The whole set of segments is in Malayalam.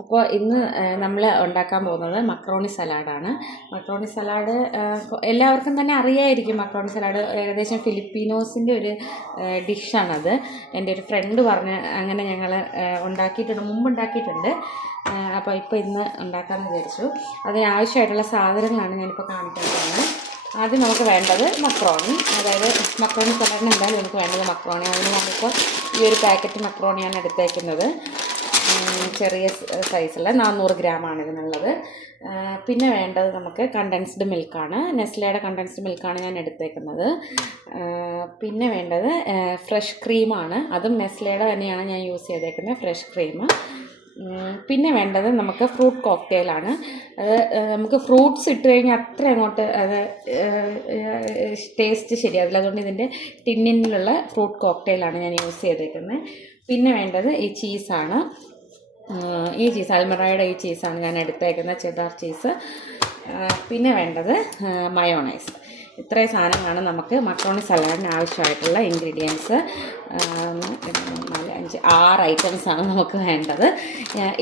അപ്പോൾ ഇന്ന് നമ്മൾ ഉണ്ടാക്കാൻ പോകുന്നത് മക്രോണി സലാഡാണ്. മക്രോണി സലാഡ് എല്ലാവർക്കും തന്നെ അറിയായിരിക്കും. മക്രോണി സലാഡ് ഏകദേശം ഫിലിപ്പീനോസിൻ്റെ ഒരു ഡിഷാണത്. എൻ്റെ ഒരു ഫ്രണ്ട് പറഞ്ഞ് അങ്ങനെ ഞങ്ങൾ മുമ്പ് ഉണ്ടാക്കിയിട്ടുണ്ട്. അപ്പോൾ ഇപ്പോൾ ഇന്ന് ഉണ്ടാക്കാമെന്ന് വിചാരിച്ചു. അതിനാവശ്യമായിട്ടുള്ള സാധനങ്ങളാണ് ഞാനിപ്പോൾ കാണിക്കാൻ പോകുന്നത്. ആദ്യം നമുക്ക് വേണ്ടത് മക്രോണി, അതായത് മക്രോണി സലാഡിന് എന്തായാലും നമുക്ക് വേണ്ടത് മക്രോണി. അതിന് ഞാനിപ്പോൾ ഈ ഒരു പാക്കറ്റ് മക്രോണിയാണ് എടുത്തേക്കുന്നത്. ചെറിയ സൈസുള്ള 400 ഗ്രാമാണ് ഇതിനുള്ളത്. പിന്നെ വേണ്ടത് നമുക്ക് കണ്ടൻസ്ഡ് മിൽക്കാണ്. നെസ്ലയുടെ കണ്ടൻസ്ഡ് മിൽക്കാണ് ഞാൻ എടുത്തേക്കുന്നത്. പിന്നെ വേണ്ടത് ഫ്രഷ് ക്രീമാണ്. അതും നെസ്ലയുടെ തന്നെയാണ് ഞാൻ യൂസ് ചെയ്തേക്കുന്നത്, ഫ്രഷ് ക്രീം. പിന്നെ വേണ്ടത് നമുക്ക് ഫ്രൂട്ട് കോക്ടെയിലാണ്. അത് നമുക്ക് ഫ്രൂട്ട്സ് ഇട്ട് കഴിഞ്ഞാൽ അത്ര അങ്ങോട്ട് അത് ടേസ്റ്റ് ശരിയാവില്ല. അതുകൊണ്ട് ഇതിൻ്റെ ടിന്നിലുള്ള ഫ്രൂട്ട് കോക്ടെയിലാണ് ഞാൻ യൂസ് ചെയ്തേക്കുന്നത്. പിന്നെ വേണ്ടത് ഈ ചീസാണ്. ഈ ചീസ് അൽമറായുടെ ഈ ചീസാണ് ഞാൻ എടുത്തേക്കുന്നത്, ചെഡാർ ചീസ്. പിന്നെ വേണ്ടത് മയോണൈസ്. ഇത്രയും സാധനങ്ങളാണ് നമുക്ക് മക്രോണി സലാഡിന് ആവശ്യമായിട്ടുള്ള ഇൻഗ്രീഡിയൻസ്. 4, 5, 6 ഐറ്റംസാണ് നമുക്ക് വേണ്ടത്.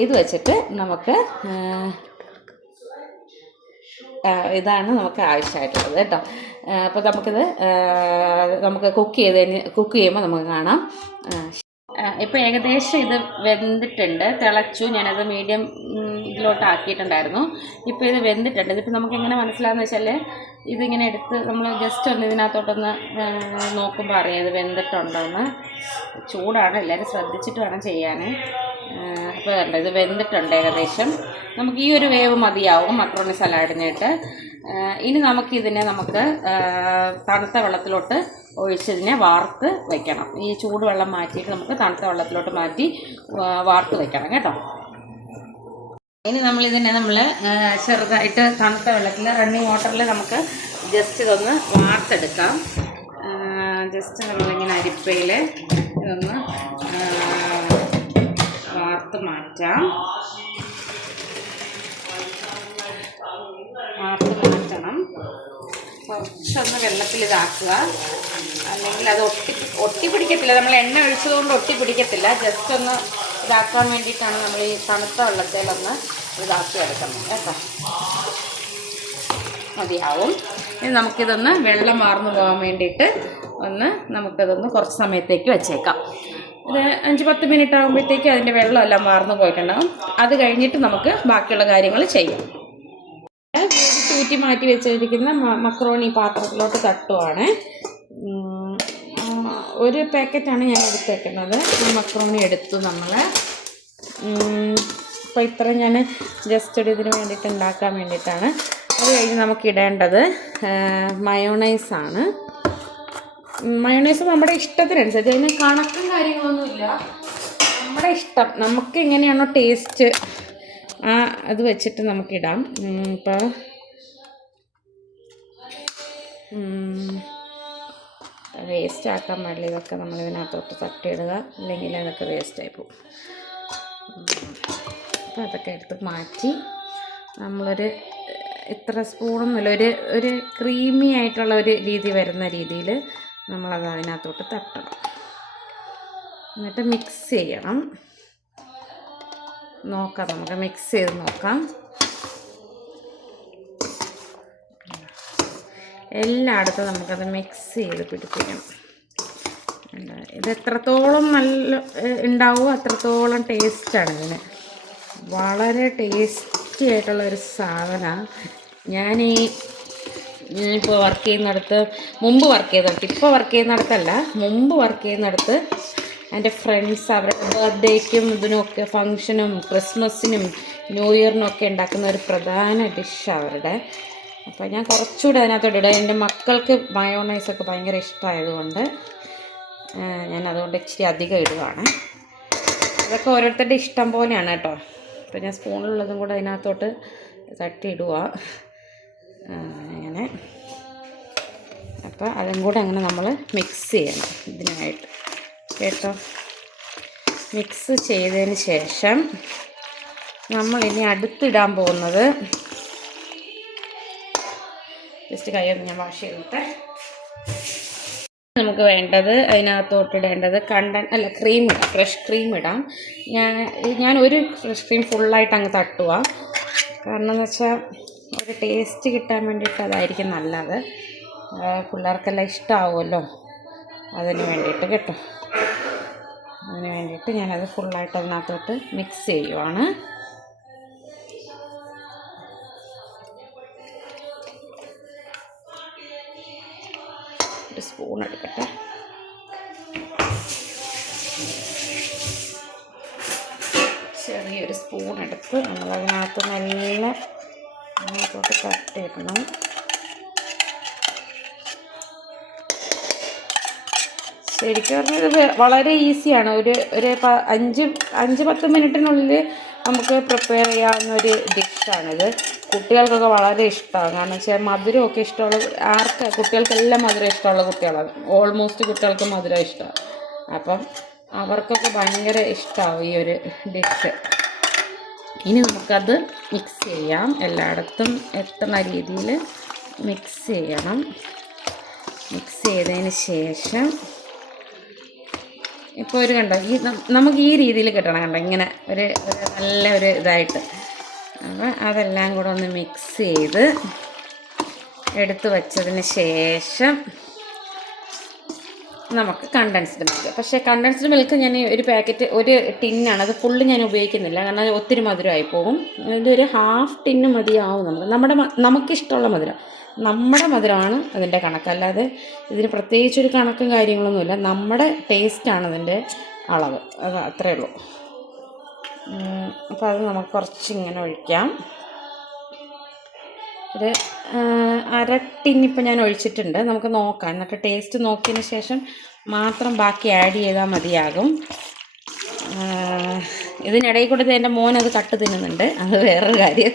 ഇത് വെച്ചിട്ട് നമുക്ക് ഇതാണ് നമുക്ക് ആവശ്യമായിട്ടുള്ളത് കേട്ടോ. അപ്പോൾ നമുക്ക് കുക്ക് ചെയ്യുമ്പോൾ നമുക്ക് കാണാം. ഇപ്പോൾ ഏകദേശം ഇത് വെന്തിട്ടുണ്ട്, തിളച്ചു. ഞാനത് മീഡിയം ഇതിലോട്ട് ആക്കിയിട്ടുണ്ടായിരുന്നു. ഇപ്പോൾ ഇത് വെന്തിട്ടുണ്ട്. ഇതിപ്പോൾ നമുക്ക് എങ്ങനെ മനസ്സിലാകുന്ന വെച്ചാൽ ഇതിങ്ങനെ എടുത്ത് നമ്മൾ ജസ്റ്റ് ഒന്ന് ഇതിനകത്തോട്ടൊന്ന് നോക്കുമ്പോൾ അറിയാം ഇത് വെന്തിട്ടുണ്ടോയെന്ന്. ചൂടാണ്, എല്ലാവരും ശ്രദ്ധിച്ചിട്ട് വേണം ചെയ്യാൻ. അപ്പോൾ കണ്ടോ, ഇത് വെന്തിട്ടുണ്ട് ഏകദേശം. നമുക്ക് ഈ ഒരു വേവ് മതിയാവും മക്രോണി സലാഡിനായിട്ട്. ഇനി നമുക്കിതിനെ തണുത്ത വെള്ളത്തിലോട്ട് ഒഴിച്ചതിനെ വാർത്ത് വയ്ക്കണം. ഈ ചൂടുവെള്ളം മാറ്റിയിട്ട് നമുക്ക് തണുത്ത വെള്ളത്തിലോട്ട് മാറ്റി വാർത്ത് വയ്ക്കണം കേട്ടോ. ഇനി നമ്മളിതിനെ ചെറുതായിട്ട് തണുത്ത വെള്ളത്തിൽ റണ്ണിങ് വാട്ടറിൽ നമുക്ക് ജസ്റ്റ് ഇതൊന്ന് വാർത്തെടുക്കാം. ജസ്റ്റ് നമ്മളിങ്ങനെ അരിപ്പയിൽ ഇതൊന്ന് വാർത്ത് മാറ്റാം. കുറച്ചൊന്ന് വെള്ളത്തിൽ ഇതാക്കുക, അല്ലെങ്കിൽ അത് ഒട്ടിപ്പിടിക്കത്തില്ല. നമ്മൾ എണ്ണ ഒഴിച്ചതുകൊണ്ട് ഒട്ടിപ്പിടിക്കത്തില്ല. ജസ്റ്റ് ഒന്ന് ഇതാക്കാൻ വേണ്ടിയിട്ടാണ് നമ്മൾ ഈ തണുത്ത വെള്ളത്തിലൊന്ന് ഇതാക്കി എടുക്കുന്നത് കേട്ടോ. മതിയാവും. ഇനി നമുക്കിതൊന്ന് വെള്ളം വാർന്നു പോകാൻ വേണ്ടിയിട്ട് നമുക്കിതൊന്ന് കുറച്ച് സമയത്തേക്ക് വെച്ചേക്കാം. ഒരു 5-10 മിനിറ്റ് ആകുമ്പോഴത്തേക്ക് അതിൻ്റെ വെള്ളമെല്ലാം വാർന്നു പോയിട്ടുണ്ടാകും. അത് കഴിഞ്ഞിട്ട് നമുക്ക് ബാക്കിയുള്ള കാര്യങ്ങൾ ചെയ്യാം. ഊറ്റി മാറ്റി വെച്ചിരിക്കുന്ന മക്രോണി പാത്രത്തിലോട്ട് തട്ടുവാണ്. ഒരു പാക്കറ്റാണ് ഞാൻ എടുത്തേക്കുന്നത്. മക്രോണി എടുത്തു നമ്മൾ. അപ്പോൾ ഇത്ര ഞാൻ ജസ്റ്റ് ഇതിന് വേണ്ടിയിട്ട് ഉണ്ടാക്കാൻ വേണ്ടിയിട്ടാണ്. അത് കഴിഞ്ഞ് നമുക്ക് ഇടേണ്ടത് മയോണൈസാണ്. മയോണൈസ് നമ്മുടെ ഇഷ്ടത്തിനനുസരിച്ച്, അതിന് കണക്കും കാര്യങ്ങളൊന്നുമില്ല. നമ്മുടെ ഇഷ്ടം, നമുക്ക് എങ്ങനെയാണോ ടേസ്റ്റ് അത് വെച്ചിട്ട് നമുക്കിടാം. ഇപ്പോൾ വേസ്റ്റ് ആക്കാൻ പാടില്ല. ഇതൊക്കെ നമ്മളിതിനകത്തോട്ട് തട്ടിയിടുക, അല്ലെങ്കിൽ അതൊക്കെ വേസ്റ്റായി പോകും. അപ്പോൾ അതൊക്കെ എടുത്ത് മാറ്റി നമ്മളൊരു ഇത്ര സ്പൂണൊന്നുമില്ല, ഒരു ക്രീമി ആയിട്ടുള്ള ഒരു രീതി വരുന്ന രീതിയിൽ നമ്മളത് അതിനകത്തോട്ട് തട്ടണം. എന്നിട്ട് മിക്സ് ചെയ്യണം. നമുക്ക് മിക്സ് ചെയ്ത് നോക്കാം. എല്ലായിടത്തും നമുക്കത് മിക്സ് ചെയ്ത് പിടിപ്പിക്കണം. ഇത് എത്രത്തോളം നല്ല ഉണ്ടാവുമോ അത്രത്തോളം ടേസ്റ്റാണ് ഇതിന്. വളരെ ടേസ്റ്റി ആയിട്ടുള്ളൊരു സാധനമാണ്. ഞാനിപ്പോൾ വർക്ക് ചെയ്യുന്നിടത്ത്, മുമ്പ് വർക്ക് ചെയ്യുന്നിടത്തല്ല, മുമ്പ് വർക്ക് ചെയ്യുന്നിടത്ത് എൻ്റെ ഫ്രണ്ട്സ് അവരുടെ ബർത്ത്ഡേക്കും ഇതിനൊക്കെ ഫങ്ഷനും ക്രിസ്മസിനും ന്യൂ ഇയറിനൊക്കെ ഉണ്ടാക്കുന്ന ഒരു പ്രധാന ഡിഷ് അവരുടെ. അപ്പോൾ ഞാൻ കുറച്ചുകൂടെ അതിനകത്തോട്ട് ഇടുക. എൻ്റെ മക്കൾക്ക് മയോണൈസൊക്കെ ഭയങ്കര ഇഷ്ടമായതുകൊണ്ട് അതുകൊണ്ട് ഇച്ചിരി അധികം ഇടുകയാണ്. അതൊക്കെ ഓരോരുത്തരുടെ ഇഷ്ടം പോലെയാണ് കേട്ടോ. അപ്പോൾ ഞാൻ സ്പൂണിലുള്ളതും കൂടെ അതിനകത്തോട്ട് തട്ടി ഇടുക അങ്ങനെ. അപ്പോൾ അതും കൂടെ അങ്ങനെ നമ്മൾ മിക്സ് ചെയ്യണം ഇതിനായിട്ട് കേട്ടോ. മിക്സ് ചെയ്തതിന് ശേഷം നമ്മളിനി അടുത്തിടാൻ പോകുന്നത്, ജസ്റ്റ് കൈയൊന്ന് ഞാൻ വാഷ് ചെയ്തിട്ട് നമുക്ക് വേണ്ടത് അതിനകത്തോട്ട് ഇടേണ്ടത് ക്രീം ഇടാം, ഫ്രഷ് ക്രീം ഇടാം. ഞാൻ ഒരു ഫ്രഷ് ക്രീം ഫുള്ളായിട്ട് അങ്ങ് തട്ടുക. കാരണം എന്ന് വെച്ചാൽ ഒരു ടേസ്റ്റ് കിട്ടാൻ വേണ്ടിയിട്ട് അതായിരിക്കും നല്ലത്. പിള്ളേർക്കെല്ലാം ഇഷ്ടമാവുമല്ലോ, അതിന് വേണ്ടിയിട്ട് കേട്ടോ. അതിന് വേണ്ടിയിട്ട് ഞാനത് ഫുള്ളായിട്ട് അതിനകത്തോട്ട് മിക്സ് ചെയ്യുവാണ്. ഒരു സ്പൂൺ എടുക്കട്ടെ. ചെറിയൊരു സ്പൂൺ എടുത്ത് നമ്മളതിനകത്ത് നല്ല അതിനകത്തോട്ട് തട്ടിയിടണം. ശരിക്കും പറഞ്ഞാൽ ഇത് വളരെ ഈസിയാണ്. ഒരു 5-10 മിനിറ്റിനുള്ളിൽ നമുക്ക് പ്രിപ്പയർ ചെയ്യാവുന്ന ഒരു ഡിഷാണിത്. കുട്ടികൾക്കൊക്കെ വളരെ ഇഷ്ടമാണ്. കാരണം വെച്ചാൽ മധുരമൊക്കെ ഇഷ്ടമുള്ള കുട്ടികൾക്കെല്ലാം മധുരം ഇഷ്ടമുള്ള കുട്ടികളാണ്. ഓൾമോസ്റ്റ് കുട്ടികൾക്ക് മധുരം ഇഷ്ടമാണ്. അപ്പം അവർക്കൊക്കെ ഭയങ്കര ഇഷ്ടമാവും ഈ ഒരു ഡിഷ്. ഇനി നമുക്കത് മിക്സ് ചെയ്യാം. എല്ലായിടത്തും എത്തുന്ന രീതിയിൽ മിക്സ് ചെയ്യണം. മിക്സ് ചെയ്തതിന് ശേഷം ഇപ്പോൾ ഒരു കണ്ടോ, നമുക്ക് ഈ രീതിയിൽ കിട്ടണം. കണ്ടോ, ഇങ്ങനെ ഒരു നല്ല ഒരു ഇതായിട്ട്. അപ്പോൾ അതെല്ലാം കൂടെ ഒന്ന് മിക്സ് ചെയ്ത് എടുത്ത് വച്ചതിന് ശേഷം നമുക്ക് കണ്ടൻസ്ഡ് മിൽക്ക്. പക്ഷേ കണ്ടൻസ്ഡ് മിൽക്ക് ഞാൻ ഒരു പാക്കറ്റ്, ഒരു ടിന്നാണ്, അത് ഫുള്ള് ഞാൻ ഉപയോഗിക്കുന്നില്ല. കാരണം ഒത്തിരി മധുരമായി പോകും. ഇതൊരു ഹാഫ് ടിന്ന് മതിയാവും. നമുക്കിഷ്ടമുള്ള മധുരം, നമ്മുടെ മധുരമാണ് അതിൻ്റെ കണക്ക്. അല്ലാതെ ഇതിന് പ്രത്യേകിച്ചൊരു കണക്കും കാര്യങ്ങളൊന്നുമില്ല. നമ്മുടെ ടേസ്റ്റാണ് അതിൻ്റെ അളവ്. അത് അത്രയേ ഉള്ളൂ. അപ്പോൾ അത് നമുക്ക് കുറച്ചിങ്ങനെ ഒഴിക്കാം. ഒരു 1/2 ടിൻ ഇപ്പോൾ ഞാൻ ഒഴിച്ചിട്ടുണ്ട്. നമുക്ക് നോക്കാം. എന്നിട്ട് ടേസ്റ്റ് നോക്കിയതിന് ശേഷം മാത്രം ബാക്കി ആഡ് ചെയ്താൽ മതിയാകും. ഇതിനിടയിൽ കൂടെ എൻ്റെ മോനത് കട്ട് തിന്നുന്നുണ്ട്, അത് വേറൊരു കാര്യം.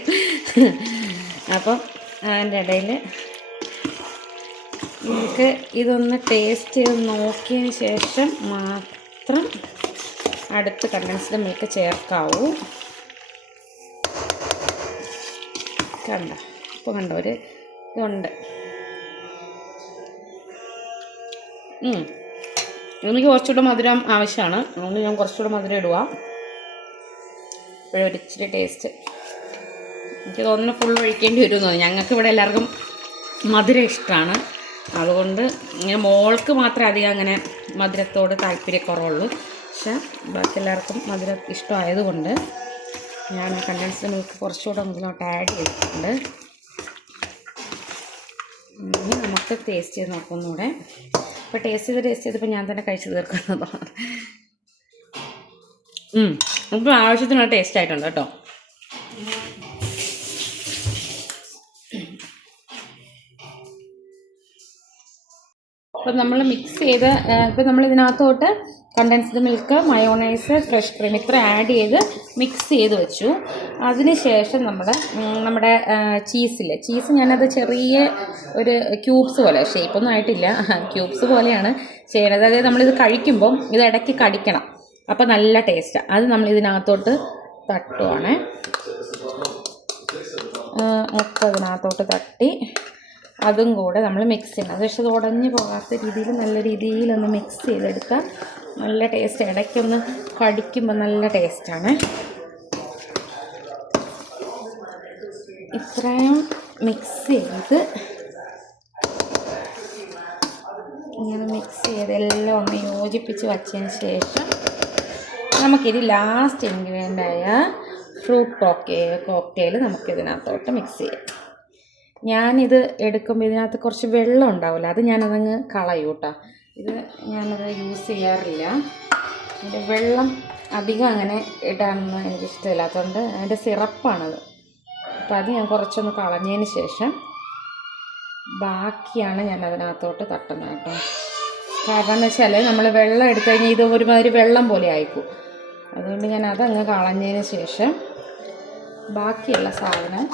അപ്പം അതിൻ്റെ ഇടയിൽ നമുക്ക് ഇതൊന്ന് ടേസ്റ്റ് ചെയ്ത് നോക്കിയതിന് ശേഷം മാത്രം അടുത്ത് കണ്ടൻസ്ഡ് മിൽക്ക് ചേർക്കാവൂ. കണ്ടോ, ഇപ്പോൾ കണ്ടോ ഒരു ഇതുണ്ട്. എനിക്ക് കുറച്ചുകൂടെ മധുരം ആവശ്യമാണ്. അതുകൊണ്ട് ഞാൻ കുറച്ചുകൂടെ മധുരം ഇടുക. ഇപ്പോഴൊരു ഇച്ചിരി ടേസ്റ്റ് എനിക്ക് തോന്നുന്നു ഫുൾ ഒഴിക്കേണ്ടി വരുമെന്ന് തോന്നുന്നു. ഞങ്ങൾക്ക് ഇവിടെ എല്ലാവർക്കും മധുരം ഇഷ്ടമാണ്. അതുകൊണ്ട് ഇങ്ങനെ മോൾക്ക് മാത്രമേ അധികം അങ്ങനെ മധുരത്തോട് താല്പര്യക്കുറവുള്ളൂ. പക്ഷേ ബാക്കി എല്ലാവർക്കും മധുരം ഇഷ്ടമായതുകൊണ്ട് ഞാൻ കണ്ടൻസ്ഡ് മിൽക്ക് കുറച്ചുകൂടെ മുതലോട്ട് ആഡ് ചെയ്തിട്ടുണ്ട്. ഇനി നമുക്ക് ടേസ്റ്റ് ചെയ്ത് നോക്കുന്നൂടെ. ഇപ്പോൾ ടേസ്റ്റ് ചെയ്തപ്പോൾ ഞാൻ തന്നെ കഴിച്ച് തീർക്കുന്നതാണ്. നമുക്ക് ആവശ്യത്തിനുള്ള ടേസ്റ്റ് ആയിട്ടുണ്ട് കേട്ടോ. അപ്പോൾ നമ്മൾ മിക്സ് ചെയ്ത് ഇപ്പോൾ നമ്മൾ ഇതിനകത്തോട്ട് condensed milk, mayonnaise, fresh cream ഇത്ര ആഡ് ചെയ്ത് മിക്സ് ചെയ്ത് വെച്ചു. അതിന് ശേഷം നമ്മുടെ ചീസ് ഞാനത് ചെറിയ ഒരു ക്യൂബ്സ് പോലെ, ഷേപ്പൊന്നും ആയിട്ടില്ല, ക്യൂബ്സ് പോലെയാണ് ചെയ്യണത്. അതായത് നമ്മളിത് കഴിക്കുമ്പം ഇത് ഇടയ്ക്ക് കടിക്കണം, അപ്പോൾ നല്ല ടേസ്റ്റാണ്. അത് നമ്മൾ ഇതിനകത്തോട്ട് തട്ടുവാണ്. മൊത്തം ഇതിനകത്തോട്ട് തട്ടി അതും കൂടെ നമ്മൾ മിക്സ് ചെയ്യണം. പക്ഷെ അത് ഉടഞ്ഞു പോകാത്ത രീതിയിൽ നല്ല രീതിയിലൊന്ന് മിക്സ് ചെയ്തെടുക്കുക. നല്ല ടേസ്റ്റ്, ഇടയ്ക്കൊന്ന് കടിക്കുമ്പോൾ നല്ല ടേസ്റ്റാണ്. ഇത്രയും മിക്സ് ചെയ്ത് ഇങ്ങനെ മിക്സ് ചെയ്ത് എല്ലാം ഒന്ന് യോജിപ്പിച്ച് വച്ചതിന് ശേഷം നമുക്കിത് ലാസ്റ്റ് ഇൻഗ്രീഡിയൻ്റായ ഫ്രൂട്ട് കോക്ടെയിൽ നമുക്കിതിനകത്തോട്ട് മിക്സ് ചെയ്യാം. ഞാനിത് എടുക്കുമ്പോൾ ഇതിനകത്ത് കുറച്ച് വെള്ളം ഉണ്ടാവില്ല, അത് ഞാനതങ്ങ് കളയും കേട്ടോ. ഇത് ഞാനത് യൂസ് ചെയ്യാറില്ല. അതിൻ്റെ വെള്ളം അധികം അങ്ങനെ ഇടാനൊന്നും എനിക്കിഷ്ടമില്ലാത്തതുകൊണ്ട് അതിൻ്റെ സിറപ്പാണത്. അപ്പോൾ അത് ഞാൻ കുറച്ചൊന്ന് കളഞ്ഞതിന് ശേഷം ബാക്കിയാണ് ഞാൻ അതിനകത്തോട്ട് തട്ടുന്നത് കേട്ടോ. കാരണം എന്ന് വെച്ചാൽ നമ്മൾ വെള്ളം എടുത്തു കഴിഞ്ഞാൽ ഇത് ഒരുമാതിരി വെള്ളം പോലെ ആയിക്കും. അതുകൊണ്ട് ഞാൻ അതങ്ങ് കളഞ്ഞതിന് ശേഷം ബാക്കിയുള്ള സാധനം,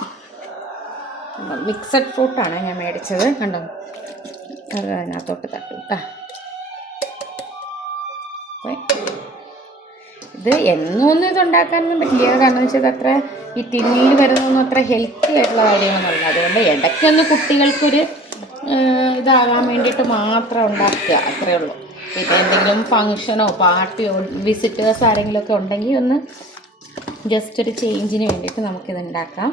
മിക്സഡ് ഫ്രൂട്ടാണ് ഞാൻ മേടിച്ചത്, കണ്ടോ, അത് അതിനകത്തോട്ട് തട്ടും കേട്ടോ. ഇത് എന്നൊന്നും ഇതുണ്ടാക്കാനൊന്നും പറ്റില്ല. കാരണം എന്ന് വെച്ചാൽ അത്ര ഈ ടിന്നിൽ വരുന്നതൊന്നും അത്ര ഹെൽത്തി ആയിട്ടുള്ള കാര്യങ്ങളൊന്നുമല്ല. അതുകൊണ്ട് ഇടയ്ക്കൊന്ന് കുട്ടികൾക്കൊരു ഇതാകാൻ വേണ്ടിയിട്ട് മാത്രം ഉണ്ടാക്കുക, അത്രയേ ഉള്ളൂ. പിന്നെ എന്തെങ്കിലും ഫങ്ഷനോ പാർട്ടിയോ വിസിറ്റേഴ്സ് ആരെങ്കിലുമൊക്കെ ഉണ്ടെങ്കിൽ ഒന്ന് ജസ്റ്റ് ഒരു ചേഞ്ചിന് വേണ്ടിയിട്ട് നമുക്കിത് ഉണ്ടാക്കാം.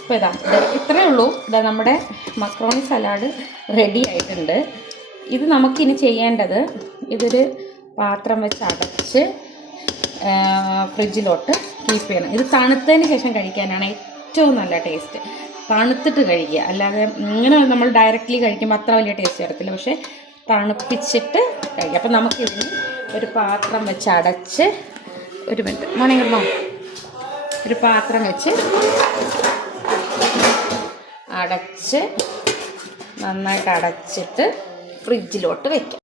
അപ്പോൾ ഇത്രയേ ഉള്ളൂ. നമ്മുടെ മക്രോണി സലാഡ് റെഡി ആയിട്ടുണ്ട്. ഇത് നമുക്കിനി ചെയ്യേണ്ടത്, ഇതൊരു പാത്രം വെച്ച് അടച്ച് ഫ്രിഡ്ജിലോട്ട് കീപ്പ് ചെയ്യണം. ഇത് തണുത്തതിന് ശേഷം കഴിക്കാനാണ് ഏറ്റവും നല്ല ടേസ്റ്റ്. തണുത്തിട്ട് കഴിക്കുക, അല്ലാതെ ഇങ്ങനെ നമ്മൾ ഡയറക്റ്റ്ലി കഴിക്കുമ്പോൾ അത്ര വലിയ ടേസ്റ്റ് വരത്തില്ല. പക്ഷേ തണുപ്പിച്ചിട്ട് കഴിക്കുക. അപ്പം നമുക്കിതിന് ഒരു പാത്രം വെച്ച് അടച്ച്, ഒരു മിനിറ്റ് മോനെ കിടന്നോ, ഒരു പാത്രം വെച്ച് അടച്ച് നന്നായിട്ട് അടച്ചിട്ട് ഫ്രിഡ്ജിലോട്ട് വയ്ക്കാം.